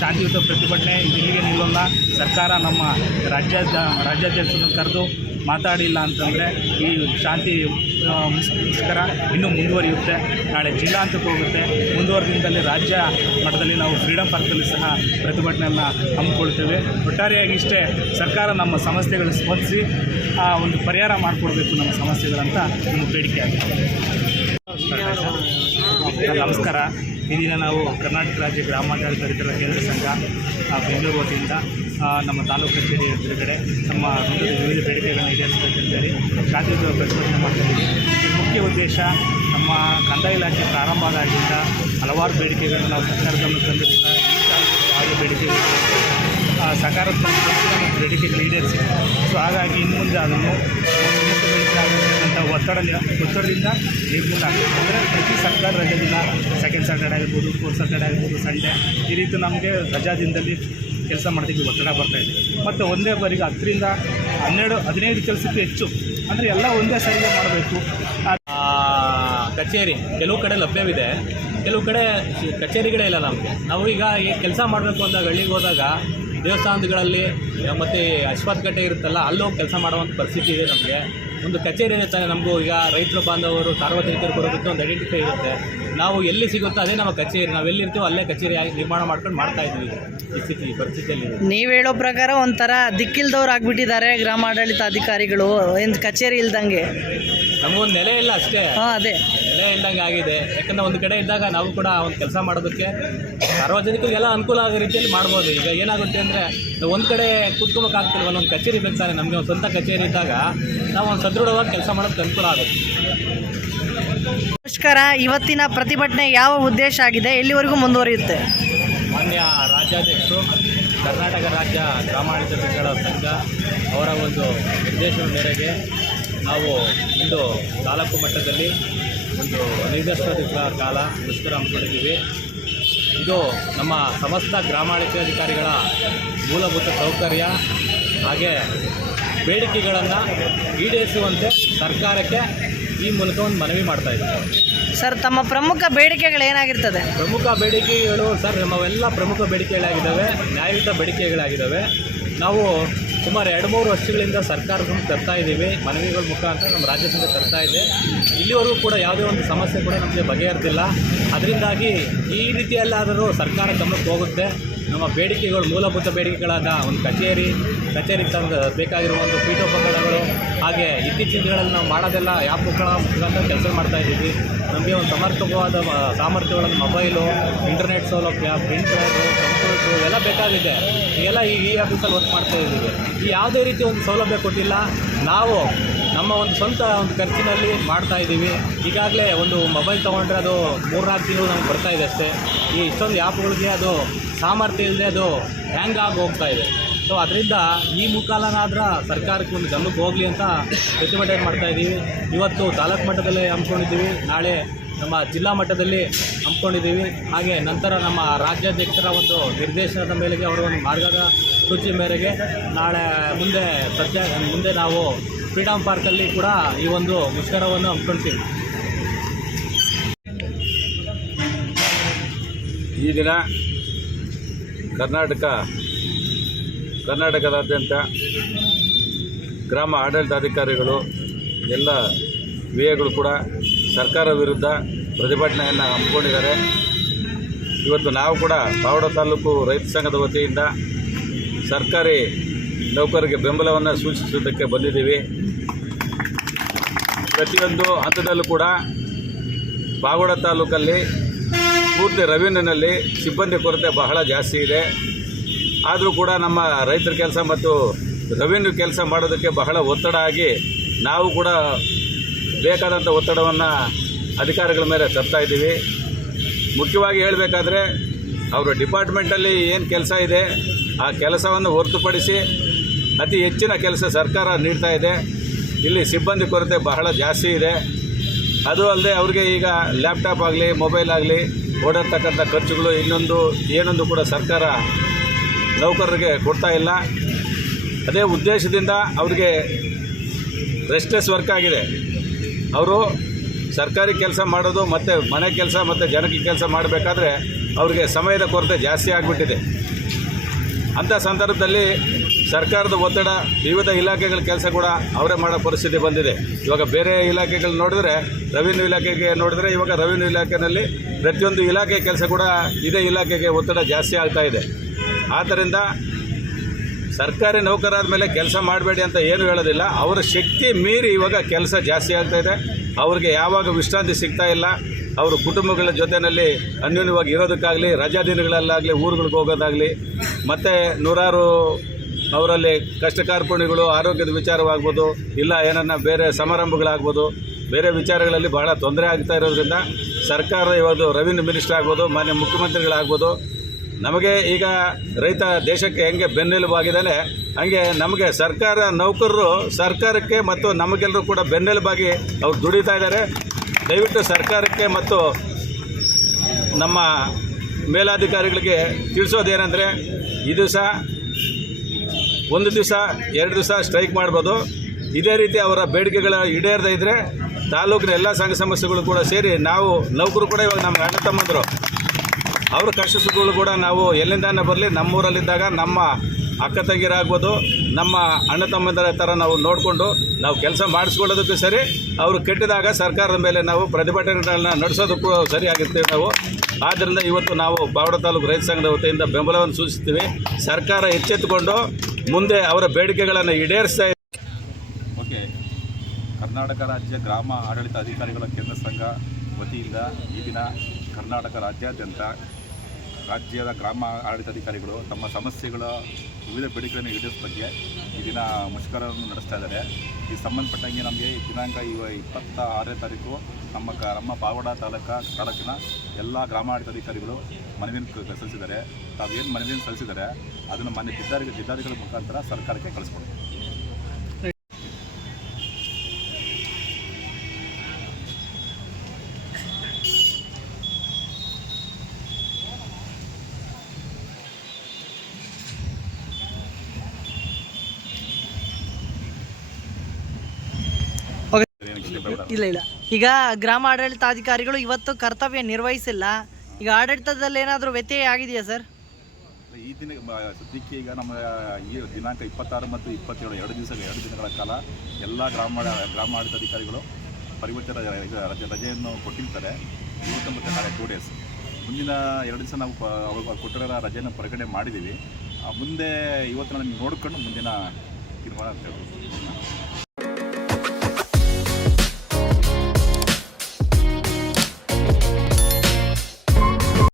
ಶಾಂತಿಯುತ ಪ್ರತಿಭಟನೆ ಇಲ್ಲಿಗೆ ನಿಲ್ಲೋಲ್ಲ. ಸರ್ಕಾರ ನಮ್ಮ ರಾಜ್ಯಾಧ್ಯಕ್ಷರನ್ನು ಕರೆದು ಮಾತಾಡಿಲ್ಲ ಅಂತಂದರೆ ಈ ಶಾಂತಿ ಮುಷ್ಕರ ಇನ್ನೂ ಮುಂದುವರಿಯುತ್ತೆ. ನಾಳೆ ಜಿಲ್ಲಾಂತಕ್ಕೆ ಹೋಗುತ್ತೆ. ಮುಂದುವರೆದಿಂದಲೇ ರಾಜ್ಯ ಮಟ್ಟದಲ್ಲಿ ನಾವು ಫ್ರೀಡಮ್ ಪಾರ್ಕಲ್ಲಿ ಸಹ ಪ್ರತಿಭಟನೆಯನ್ನು ಹಮ್ಮಿಕೊಳ್ತೇವೆ. ಒಟ್ಟಾರೆಯಾಗಿ ಇಷ್ಟೇ, ಸರ್ಕಾರ ನಮ್ಮ ಸಮಸ್ಯೆಗಳು ಸ್ಪಂದಿಸಿ ಒಂದು ಪರಿಹಾರ ಮಾಡಿಕೊಡ್ಬೇಕು ನಮ್ಮ ಸಮಸ್ಯೆಗಳಂತ ನಮ್ಮ ಬೇಡಿಕೆ ಆಗಿದೆ. ನಮಸ್ಕಾರ. ಈ ದಿನ ನಾವು ಕರ್ನಾಟಕ ರಾಜ್ಯ ಗ್ರಾಮಾಡಳಿತ ಅಧಿಕಾರಿಗಳ ಕೇಂದ್ರ ಸಂಘ ಬೆಂಗಳೂರು ವತಿಯಿಂದ ನಮ್ಮ ತಾಲೂಕು ಕಚೇರಿ ಎದುರುಗಡೆ ನಮ್ಮ ವಿವಿಧ ಬೇಡಿಕೆಗಳನ್ನು ಈಡೇರಿಸಬೇಕೆಂದೇಳಿ ಶಾಂತಿಯುತ ಪ್ರತಿಭಟನೆ ಮಾಡ್ತಾಯಿದ್ದೀವಿ. ಮುಖ್ಯ ಉದ್ದೇಶ, ನಮ್ಮ ಕಂದಾಯ ಇಲಾಖೆ ಪ್ರಾರಂಭ ಆದಾಗಿಂದ ಹಲವಾರು ಬೇಡಿಕೆಗಳನ್ನು ನಾವು ಸರ್ಕಾರದ ಗಮನಕ್ಕೆ ತಂದಿರ್ತಾ ಯಾವುದೇ ಬೇಡಿಕೆಗಳು ಸಕಾರಾತ್ಮಕ ಬೇಡಿಕೆಗಳು ಈಡೇರಿಸಿದೆ. ಸೊ ಹಾಗಾಗಿ ಇನ್ನು ಮುಂದೆ ಅದನ್ನು ಮುಖ್ಯ ಬೇಡಿಕೆ ಆಗಿರ್ತಕ್ಕಂಥ ಒತ್ತಡದಿಂದ ನಿರ್ಮೂಲ ಆಗುತ್ತೆ. ಅಂದರೆ ಪ್ರತಿ ಸರ್ಕಾರ ರಜೆ ದಿನ, ಸೆಕೆಂಡ್ ಸ್ಯಾಟರ್ಡೆ ಆಗಿರ್ಬೋದು, ಫೋರ್ತ್ ಸ್ಯಾಟರ್ಡೆ ಆಗಿರ್ಬೋದು, ಸಂಡೇ, ಈ ರೀತಿ ನಮಗೆ ರಜಾ ದಿನದಲ್ಲಿ ಕೆಲಸ ಮಾಡೋದಕ್ಕೆ ಒತ್ತಡ ಬರ್ತಾಯಿದೆ. ಮತ್ತು ಒಂದೇ ಬಾರಿಗೆ 10ರಿಂದ 12-15 ಕೆಲಸಕ್ಕೆ ಹೆಚ್ಚು, ಅಂದರೆ ಎಲ್ಲ ಒಂದೇ ಸಾರಿಗೆ ಮಾಡಬೇಕು. ಕಚೇರಿ ಕೆಲವು ಕಡೆ ಲಭ್ಯವಿದೆ, ಕೆಲವು ಕಡೆ ಕಚೇರಿಗಳೇ ಇಲ್ಲ ನಮಗೆ. ನಾವು ಈಗ ಕೆಲಸ ಮಾಡಬೇಕು ಅಂದಾಗ ಹಳ್ಳಿಗೆ ಹೋದಾಗ ದೇವಸ್ಥಾನಗಳಲ್ಲಿ ಮತ್ತು ಅಶ್ವತ್ಥಕಟ್ಟೆ ಇರುತ್ತಲ್ಲ, ಅಲ್ಲೋಗಿ ಕೆಲಸ ಮಾಡುವಂಥ ಪರಿಸ್ಥಿತಿ ಇದೆ. ನಮಗೆ ಒಂದು ಕಚೇರಿ ಇರುತ್ತೆ. ನಮಗೂ ಈಗ ರೈತರು ಬಾಂಧವರು ಸಾರ್ವಜನಿಕರು ಬರೋದಕ್ಕೆ ಒಂದು ಐಡೆಂಟಿಫೈ ಇರುತ್ತೆ. ನಾವು ಎಲ್ಲಿ ಸಿಗುತ್ತೋ ಅದೇ ನಮ್ಮ ಕಚೇರಿ. ನಾವು ಎಲ್ಲಿರ್ತೀವೋ ಅಲ್ಲೇ ಕಚೇರಿ ನಿರ್ಮಾಣ ಮಾಡ್ಕೊಂಡು ಮಾಡ್ತಾಯಿದ್ವಿ. ಈ ಪರಿಸ್ಥಿತಿಯಲ್ಲಿ ನೀವು ಹೇಳೋ ಪ್ರಕಾರ ಒಂಥರ ದಿಕ್ಕಿಲ್ದವ್ರು ಆಗಿಬಿಟ್ಟಿದ್ದಾರೆ ಗ್ರಾಮಾಡಳಿತ ಅಧಿಕಾರಿಗಳು, ಏನು ಕಚೇರಿ ಇಲ್ದಂಗೆ. ನಮಗೊಂದು ನೆಲೆ ಇಲ್ಲ ಅಷ್ಟೇ. ಅದೇ ನೆಲೆ ಇಲ್ದಂಗೆ ಆಗಿದೆ. ಯಾಕಂದರೆ ಒಂದು ಕಡೆ ಇದ್ದಾಗ ನಾವು ಕೂಡ ಒಂದು ಕೆಲಸ ಮಾಡೋದಕ್ಕೆ ಸಾರ್ವಜನಿಕರಿಗೆಲ್ಲ ಅನುಕೂಲ ಆಗೋ ರೀತಿಯಲ್ಲಿ ಮಾಡ್ಬೋದು. ಈಗ ಏನಾಗುತ್ತೆ ಅಂದರೆ ನಾವು ಒಂದು ಕಡೆ ಕೂತ್ಕೋಬೇಕಾಗ್ತಿಲ್ವಲ್ಲ, ಒಂದು ಕಚೇರಿ ಬೇಕಾದ್ರೆ ನಮಗೆ ಒಂದು ಸ್ವಂತ ಕಚೇರಿ ಇದ್ದಾಗ ನಾವು ಒಂದು ಸದೃಢವಾಗಿ ಕೆಲಸ ಮಾಡೋದಕ್ಕೆ ಅನುಕೂಲ ಆಗುತ್ತೆ. ನಮಸ್ಕಾರ. ಇವತ್ತಿನ ಪ್ರತಿಭಟನೆ ಯಾವ ಉದ್ದೇಶ ಆಗಿದೆ, ಎಲ್ಲಿವರೆಗೂ ಮುಂದುವರಿಯುತ್ತೆ? ಮಾನ್ಯ ರಾಜ್ಯಾಧ್ಯಕ್ಷರು, ಕರ್ನಾಟಕ ರಾಜ್ಯ ಗ್ರಾಮಾಡಳಿತ ಸಂಘ ಅವರ ಒಂದು ನಿರ್ದೇಶನದ ಮೇರೆಗೆ ನಾವು ಇಂದು ತಾಲೂಕು ಮಟ್ಟದಲ್ಲಿ ಒಂದು ಅನಿರ್ದಿಷ್ಟ ದಿನಗಳ ಕಾಲ ಮುಷ್ಕರ ಹಮ್ಮಿಕೊಂಡಿದ್ದೀವಿ. ಇದು ನಮ್ಮ ಸಮಸ್ತ ಗ್ರಾಮಾಡಳಿತಾಧಿಕಾರಿಗಳ ಮೂಲಭೂತ ಸೌಕರ್ಯ ಹಾಗೆ ಬೇಡಿಕೆಗಳನ್ನು ಈಡೇರಿಸುವಂತೆ ಸರ್ಕಾರಕ್ಕೆ ಈ ಮೂಲಕ ಒಂದು ಮನವಿ ಮಾಡ್ತಾಯಿದ್ದೀವಿ. ಸರ್, ತಮ್ಮ ಪ್ರಮುಖ ಬೇಡಿಕೆಗಳು ಏನಾಗಿರ್ತದೆ? ಪ್ರಮುಖ ಬೇಡಿಕೆಗಳು ಸರ್, ನಮ್ಮವೆಲ್ಲ ಪ್ರಮುಖ ಬೇಡಿಕೆಗಳಾಗಿದ್ದಾವೆ, ನ್ಯಾಯಯುತ ಬೇಡಿಕೆಗಳಾಗಿದ್ದಾವೆ. ನಾವು ಸುಮಾರು 2-3 ವರ್ಷಗಳಿಂದ ಸರ್ಕಾರದಿಂದ ತರ್ತಾ ಇದ್ದೀವಿ. ಮನವಿಗಳ ಮುಖಾಂತರ ನಮ್ಮ ರಾಜ್ಯ ಸಂಘ ತರ್ತಾ ಇದೆ. ಇಲ್ಲಿವರೆಗೂ ಕೂಡ ಯಾವುದೇ ಒಂದು ಸಮಸ್ಯೆ ಕೂಡ ನಮಗೆ ಬಗೆಹರಿದಿಲ್ಲ. ಅದರಿಂದಾಗಿ ಈ ರೀತಿಯಲ್ಲಾದರೂ ಸರ್ಕಾರ ಗಮನಕ್ಕೆ ಹೋಗುತ್ತೆ. ನಮ್ಮ ಬೇಡಿಕೆಗಳು, ಮೂಲಭೂತ ಬೇಡಿಕೆಗಳಾದ ಒಂದು ಕಚೇರಿ ಬೇಕಾಗಿರುವ ಒಂದು ಪೀಠೋಪಕರಣಗಳು, ಹಾಗೆ ಇತ್ತೀಚಿನ ದಿನಗಳಲ್ಲಿ ನಾವು ಮಾಡೋದೆಲ್ಲ ಆ್ಯಪ್ಗಳ ಮುಖಾಂತರ ಕೆಲಸ ಮಾಡ್ತಾಯಿದ್ದೀವಿ. ನಮಗೆ ಒಂದು ಸಮರ್ಪಕವಾದ ಸಾಮರ್ಥ್ಯಗಳನ್ನು, ಮೊಬೈಲು, ಇಂಟರ್ನೆಟ್ ಸೌಲಭ್ಯ, ಪ್ರಿಂಟರು, ಕಂಪ್ಯೂಟ್ರು ಎಲ್ಲ ಬೇಕಾಗಿದೆ. ಈಗೆಲ್ಲ ಈ ಆಫೀಸಲ್ಲಿ ವರ್ಕ್ ಮಾಡ್ತಾಯಿದ್ದೀವಿ. ಈ ಯಾವುದೇ ರೀತಿ ಒಂದು ಸೌಲಭ್ಯ ಕೊಟ್ಟಿಲ್ಲ. ನಾವು ನಮ್ಮ ಒಂದು ಸ್ವಂತ ಒಂದು ಖರ್ಚಿನಲ್ಲಿ ಮಾಡ್ತಾಯಿದ್ದೀವಿ. ಈಗಾಗಲೇ ಒಂದು ಮೊಬೈಲ್ ತೊಗೊಂಡ್ರೆ ಅದು 3-4 ತಿಂಗಳು ನಮ್ಗೆ ಬರ್ತಾಯಿದೆ ಅಷ್ಟೇ. ಈ ಇಷ್ಟೊಂದು ಆ್ಯಪ್ಗಳಿಗೆ ಅದು ಸಾಮರ್ಥ್ಯ ಇಲ್ಲದೆ ಅದು ಹ್ಯಾಂಗ್ ಆಗಿ ಹೋಗ್ತಾ ಇದೆ. ಸೊ ಅದರಿಂದ ಈ ಮುಖಾಲನಾದ್ರೆ ಸರ್ಕಾರಕ್ಕೆ ಒಂದು ಗಮನಕ್ಕೆ ಹೋಗಲಿ ಅಂತ ಪ್ರತಿಭಟನೆ ಮಾಡ್ತಾಯಿದ್ದೀವಿ. ಇವತ್ತು ತಾಲೂಕು ಮಟ್ಟದಲ್ಲೇ ಹಮ್ಮಿಕೊಂಡಿದ್ದೀವಿ, ನಾಳೆ ನಮ್ಮ ಜಿಲ್ಲಾ ಮಟ್ಟದಲ್ಲಿ ಹಮ್ಮಿಕೊಂಡಿದ್ದೀವಿ. ಹಾಗೆ ನಂತರ ನಮ್ಮ ರಾಜ್ಯಾಧ್ಯಕ್ಷರ ಒಂದು ನಿರ್ದೇಶನದ ಮೇರೆಗೆ, ಅವರ ಒಂದು ಮಾರ್ಗಸೂಚಿ ಮೇರೆಗೆ ನಾಳೆ ಮುಂದೆ ನಾವು ಫ್ರೀಡಮ್ ಪಾರ್ಕಲ್ಲಿ ಕೂಡ ಈ ಒಂದು ಮುಷ್ಕರವನ್ನು ಹಮ್ಮಿಕೊಳ್ತೀವಿ. ಈ ದಿನ ಕರ್ನಾಟಕದಾದ್ಯಂತ ಗ್ರಾಮ ಆಡಳಿತಾಧಿಕಾರಿಗಳು ಎಲ್ಲ ವಿಎಗಳು ಕೂಡ ಸರ್ಕಾರ ವಿರುದ್ಧ ಪ್ರತಿಭಟನೆಯನ್ನು ಹಮ್ಮಿಕೊಂಡಿದ್ದಾರೆ. ಇವತ್ತು ನಾವು ಕೂಡ ಪಾವಡ ತಾಲೂಕು ರೈತ ಸಂಘದ ವತಿಯಿಂದ ಸರ್ಕಾರಿ ನೌಕರರಿಗೆ ಬೆಂಬಲವನ್ನು ಸೂಚಿಸುವುದಕ್ಕೆ ಬಂದಿದ್ದೀವಿ. ಪ್ರತಿಯೊಂದು ಹಂತದಲ್ಲೂ ಕೂಡ ಪಾವಡ ತಾಲೂಕಲ್ಲಿ ಪೂರ್ತಿ ರೆವಿನ್ಯೂನಲ್ಲಿ ಸಿಬ್ಬಂದಿ ಕೊರತೆ ಬಹಳ ಜಾಸ್ತಿ ಇದೆ. ಆದರೂ ಕೂಡ ನಮ್ಮ ರೈತರ ಕೆಲಸ ಮತ್ತು ರೆವಿನ್ಯೂ ಕೆಲಸ ಮಾಡೋದಕ್ಕೆ ಬಹಳ ಒತ್ತಡ ಆಗಿ ನಾವು ಕೂಡ ಬೇಕಾದಂಥ ಒತ್ತಡವನ್ನು ಅಧಿಕಾರಿಗಳ ಮೇಲೆ ತರ್ತಾ ಇದ್ದೀವಿ. ಮುಖ್ಯವಾಗಿ ಹೇಳಬೇಕಾದ್ರೆ ಅವರ ಡಿಪಾರ್ಟ್ಮೆಂಟಲ್ಲಿ ಏನು ಕೆಲಸ ಇದೆ ಆ ಕೆಲಸವನ್ನು ಹೊರತುಪಡಿಸಿ ಅತಿ ಹೆಚ್ಚಿನ ಕೆಲಸ ಸರ್ಕಾರ ನೀಡ್ತಾ ಇದೆ. ಇಲ್ಲಿ ಸಿಬ್ಬಂದಿ ಕೊರತೆ ಬಹಳ ಜಾಸ್ತಿ ಇದೆ. ಅದು ಅಲ್ಲದೆ ಅವ್ರಿಗೆ ಈಗ ಲ್ಯಾಪ್ಟಾಪ್ ಆಗಲಿ, ಮೊಬೈಲ್ ಆಗಲಿ, ಓಡಾಡ್ತಕ್ಕಂಥ ಖರ್ಚುಗಳು ಏನೊಂದು ಕೂಡ ಸರ್ಕಾರ ನೌಕರರಿಗೆ ಕೊಡ್ತಾ ಇಲ್ಲ. ಅದೇ ಉದ್ದೇಶದಿಂದ ಅವ್ರಿಗೆ ರೆಸ್ಟ್ಲೆಸ್ ವರ್ಕ್ ಆಗಿದೆ. ಅವರು ಸರ್ಕಾರಿ ಕೆಲಸ ಮಾಡೋದು ಮತ್ತು ಮನೆ ಕೆಲಸ ಮತ್ತು ಜನಕ್ಕೆ ಕೆಲಸ ಮಾಡಬೇಕಾದ್ರೆ ಅವ್ರಿಗೆ ಸಮಯದ ಕೊರತೆ ಜಾಸ್ತಿ ಆಗಿಬಿಟ್ಟಿದೆ. ಅಂಥ ಸಂದರ್ಭದಲ್ಲಿ ಸರ್ಕಾರದ ಒತ್ತಡ, ವಿವಿಧ ಇಲಾಖೆಗಳ ಕೆಲಸ ಕೂಡ ಅವರೇ ಮಾಡೋ ಪರಿಸ್ಥಿತಿ ಬಂದಿದೆ. ಇವಾಗ ಬೇರೆ ಇಲಾಖೆಗಳು ನೋಡಿದ್ರೆ, ರೆವಿನ್ಯೂ ಇಲಾಖೆಗೆ ನೋಡಿದ್ರೆ, ಇವಾಗ ರೆವಿನ್ಯೂ ಇಲಾಖೆಯಲ್ಲಿ ಪ್ರತಿಯೊಂದು ಇಲಾಖೆ ಕೆಲಸ ಕೂಡ ಇದೇ ಇಲಾಖೆಗೆ ಒತ್ತಡ ಜಾಸ್ತಿ ಆಗ್ತಾ ಇದೆ. ಆದ್ದರಿಂದ ಸರ್ಕಾರಿ ನೌಕರಾದ ಮೇಲೆ ಕೆಲಸ ಮಾಡಬೇಡಿ ಅಂತ ಏನು ಹೇಳೋದಿಲ್ಲ. ಅವರ ಶಕ್ತಿ ಮೀರಿ ಇವಾಗ ಕೆಲಸ ಜಾಸ್ತಿ ಆಗ್ತಾಯಿದೆ. ಅವ್ರಿಗೆ ಯಾವಾಗ ವಿಶ್ರಾಂತಿ ಸಿಗ್ತಾ ಇಲ್ಲ. ಅವರು ಕುಟುಂಬಗಳ ಜೊತೆಯಲ್ಲಿ ಅನ್ಯೋನ್ಯವಾಗಿ ಇರೋದಕ್ಕಾಗಲಿ, ರಜಾ ದಿನಗಳಲ್ಲಾಗಲಿ, ಊರುಗಳಿಗೆ ಹೋಗೋದಾಗಲಿ, ಮತ್ತು ನೂರಾರು ಅವರಲ್ಲಿ ಕಷ್ಟ ಕಾರ್ಪಣ್ಯಗಳು, ಆರೋಗ್ಯದ ವಿಚಾರವಾಗ್ಬೋದು, ಇಲ್ಲ ಏನನ್ನ ಬೇರೆ ಸಮಾರಂಭಗಳಾಗ್ಬೋದು, ಬೇರೆ ವಿಚಾರಗಳಲ್ಲಿ ಬಹಳ ತೊಂದರೆ ಆಗ್ತಾ ಇರೋದ್ರಿಂದ ಸರ್ಕಾರ ಇವತ್ತು ರೆವಿನ್ಯೂ ಮಿನಿಸ್ಟರ್ ಆಗ್ಬೋದು, ಮಾನ್ಯ ಮುಖ್ಯಮಂತ್ರಿಗಳಾಗ್ಬೋದು, ನಮಗೆ ಈಗ ರೈತ ದೇಶಕ್ಕೆ ಹೆಂಗೆ ಬೆನ್ನೆಲುಬಾಗಿದ್ದಾನೆ ಹಂಗೆ ನಮಗೆ ಸರ್ಕಾರ ನೌಕರರು ಸರ್ಕಾರಕ್ಕೆ ಮತ್ತು ನಮಗೆಲ್ಲರೂ ಕೂಡ ಬೆನ್ನೆಲುಬಾಗಿ ಅವ್ರು ದುಡಿತಾ ಇದ್ದಾರೆ. ದಯವಿಟ್ಟು ಸರ್ಕಾರಕ್ಕೆ ಮತ್ತು ನಮ್ಮ ಮೇಲಾಧಿಕಾರಿಗಳಿಗೆ ತಿಳಿಸೋದೇನೆಂದರೆ, ಈ ದಿವಸ 1 ದಿವಸ 2 ದಿವಸ ಸ್ಟ್ರೈಕ್ ಮಾಡ್ಬೋದು. ಇದೇ ರೀತಿ ಅವರ ಬೇಡಿಕೆಗಳ ಈಡೇರದೇ ಇದ್ದರೆ ತಾಲೂಕಿನ ಎಲ್ಲ ಸಂಘ ಸಮಸ್ಯೆಗಳು ಕೂಡ ಸೇರಿ ನಾವು ನೌಕರು ಕೂಡ ಇವಾಗ ನಮ್ಮ ಅಣ್ಣ ತಮ್ಮಂದರು ಅವ್ರ ಕಷ್ಟ ಸುಖಗಳು ಕೂಡ ನಾವು ಎಲ್ಲಿಂದಾನೆ ಬರಲಿ ನಮ್ಮೂರಲ್ಲಿದ್ದಾಗ ನಮ್ಮ ಅಕ್ಕ ತಂಗಿರಾಗ್ಬೋದು, ನಮ್ಮ ಅಣ್ಣ ತಮ್ಮಂದರ ಥರ ನಾವು ನೋಡಿಕೊಂಡು ನಾವು ಕೆಲಸ ಮಾಡಿಸ್ಕೊಳ್ಳೋದಕ್ಕೂ ಸರಿ, ಅವರು ಕೆಟ್ಟಿದಾಗ ಸರ್ಕಾರದ ಮೇಲೆ ನಾವು ಪ್ರತಿಭಟನೆಗಳನ್ನ ನಡೆಸೋದಕ್ಕೂ ಸರಿಯಾಗಿರ್ತೀವಿ ನಾವು. ಆದ್ದರಿಂದ ಇವತ್ತು ನಾವು ಪಾವಗಡ ತಾಲೂಕು ರೈತ ಸಂಘದ ವತಿಯಿಂದ ಬೆಂಬಲವನ್ನು ಸೂಚಿಸ್ತೀವಿ. ಸರ್ಕಾರ ಎಚ್ಚೆತ್ತುಕೊಂಡು ಮುಂದೆ ಅವರ ಬೇಡಿಕೆಗಳನ್ನು ಈಡೇರಿಸ್ತಾ ಇದೆ. ಓಕೆ, ಕರ್ನಾಟಕ ರಾಜ್ಯ ಗ್ರಾಮ ಆಡಳಿತ ಅಧಿಕಾರಿಗಳ ಕೇಂದ್ರ ಸಂಘ ವತಿಯಿಂದ ಈ ದಿನ ಕರ್ನಾಟಕ ರಾಜ್ಯಾದ್ಯಂತ ರಾಜ್ಯದ ಗ್ರಾಮ ಆಡಳಿತಾಧಿಕಾರಿಗಳು ತಮ್ಮ ಸಮಸ್ಯೆಗಳ ವಿವಿಧ ಬೇಡಿಕೆಗಳನ್ನು ಈಡೇರಿಸುವ ಬಗ್ಗೆ ಈ ದಿನ ಮುಷ್ಕರವನ್ನು ನಡೆಸ್ತಾ ಇದ್ದಾರೆ. ಈ ಸಂಬಂಧಪಟ್ಟಂಗೆ ನಮಗೆ ದಿನಾಂಕ 26ನೇ ತಾರೀಕು ನಮ್ಮ ಪಾವಗಡ ತಾಲೂಕಿನ ಎಲ್ಲ ಗ್ರಾಮಾಡಳಿತಾಧಿಕಾರಿಗಳು ಮನವಿಯನ್ನು ಸಲ್ಲಿಸಿದ್ದಾರೆ. ತಾವೇನು ಮನವಿಯನ್ನು ಸಲ್ಲಿಸಿದ್ದಾರೆ ಅದನ್ನು ಮಾನ್ಯ ಜಿಲ್ಲಾಧಿಕಾರಿಗಳ ಮುಖಾಂತರ ಸರ್ಕಾರಕ್ಕೆ ಕಳಿಸ್ಕೊಡ್ತೀವಿ. ಇಲ್ಲ ಈಗ ಗ್ರಾಮ ಆಡಳಿತಾಧಿಕಾರಿಗಳು ಇವತ್ತು ಕರ್ತವ್ಯ ನಿರ್ವಹಿಸಿಲ್ಲ. ಈಗ ಆಡಳಿತದಲ್ಲಿ ಏನಾದರೂ ವ್ಯತ್ಯಯ ಆಗಿದೆಯಾ ಸರ್? ಈ ದಿನ ಸದ್ಯಕ್ಕೆ ಈಗ ನಮ್ಮ ಈ ದಿನಾಂಕ 26 ಮತ್ತು 27 2 ದಿನಗಳ ಕಾಲ ಎಲ್ಲ ಗ್ರಾಮ ಆಡಳಿತಾಧಿಕಾರಿಗಳು ಪರಿವರ್ತನೆ ರಜೆಯನ್ನು ಕೊಟ್ಟಿರ್ತಾರೆ. 29 ನಾಳೆ 2 ಡೇಸ್. ಮುಂದಿನ 2 ದಿವಸ ನಾವು ಅವ್ರಿಗೆ ಕೊಟ್ಟಿರೋ ರಜೆಯನ್ನು ಪರಿಗಣನೆ ಮಾಡಿದ್ದೀವಿ. ಮುಂದೆ ಇವತ್ತು ನಾನು ನೋಡ್ಕೊಂಡು ಮುಂದಿನ ತೀರ್ಮಾನ ಅಂತ ಹೇಳ್ಬೋದು.